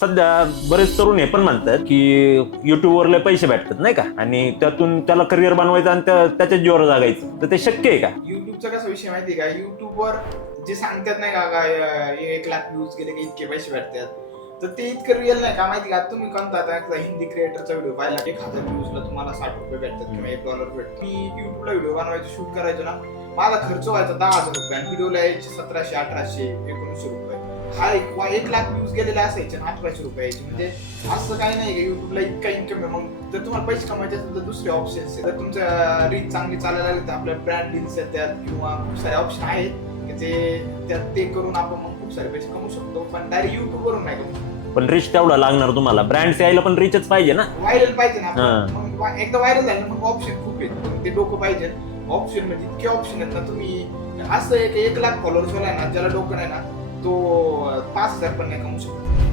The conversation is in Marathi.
सध्या बरेच तरुण हे पण म्हणतात की युट्यूबवर लय पैसे भेटतात नाही का, आणि त्यातून त्याला करिअर बनवायचं आणि त्याच्याच जीवावर जागायचं, तर ते शक्य आहे का? युट्यूबचा कसा विषय माहिती आहे का? युट्यूबवर जे सांगतात नाही का काय 1 लाख व्ह्यूज गेले की इतके पैसे भेटतात, तर ते इतकं रिअल नाही का माहिती का? तुम्ही कोणता आता एखादा हिंदी क्रिएटरचा व्हिडिओ पाहिला, 1000 व्ह्यूजला तुम्हाला 60 रुपये भेटतात किंवा $1 भेटतात. मी युट्यूबला व्हिडिओ बनवायचं शूट करायचो ना, माझा खर्च व्हायचा 10,000 रुपये आणि व्हिडिओला यायचे 1700, 1800, 1900 रुपये. हा 1 लाख व्ह्यूज गेलेले असायचे आणि 1800 रुपये यायचे. म्हणजे असं काही नाही की युट्यूबला इतका इन्कम आहे. मग जर तुम्हाला पैसे कमायचे असेल तर दुसरे ऑप्शन्स आहेत. जर तुमच्या रीच चांगली चालायला लागली तर आपल्या ब्रँड डील्स येतात किंवा खूप सारे ऑप्शन आहेत की ते करून आपण मग खूप सारे पैसे कमवू शकतो, पण डायरेक्ट युट्यूबवरून नाही कमवू शकतो. पण रिच तेवढा लागणार तुम्हाला, ब्रँड्स यायला पण रिचच पाहिजे ना. व्हायरल पाहिजे ना हा. आपण. मग एकदा व्हायरल झालं मग ऑप्शन खूप आहेत, पण ते डोकं पाहिजे. ऑप्शन म्हणजे इतके ऑप्शन आहेत ना. तुम्ही असं 1 लाख फॉलोअर्स वाला आहे ना, ज्याला डोकं नाही ना, तो 5,000 पण नाही कमवू शकतो.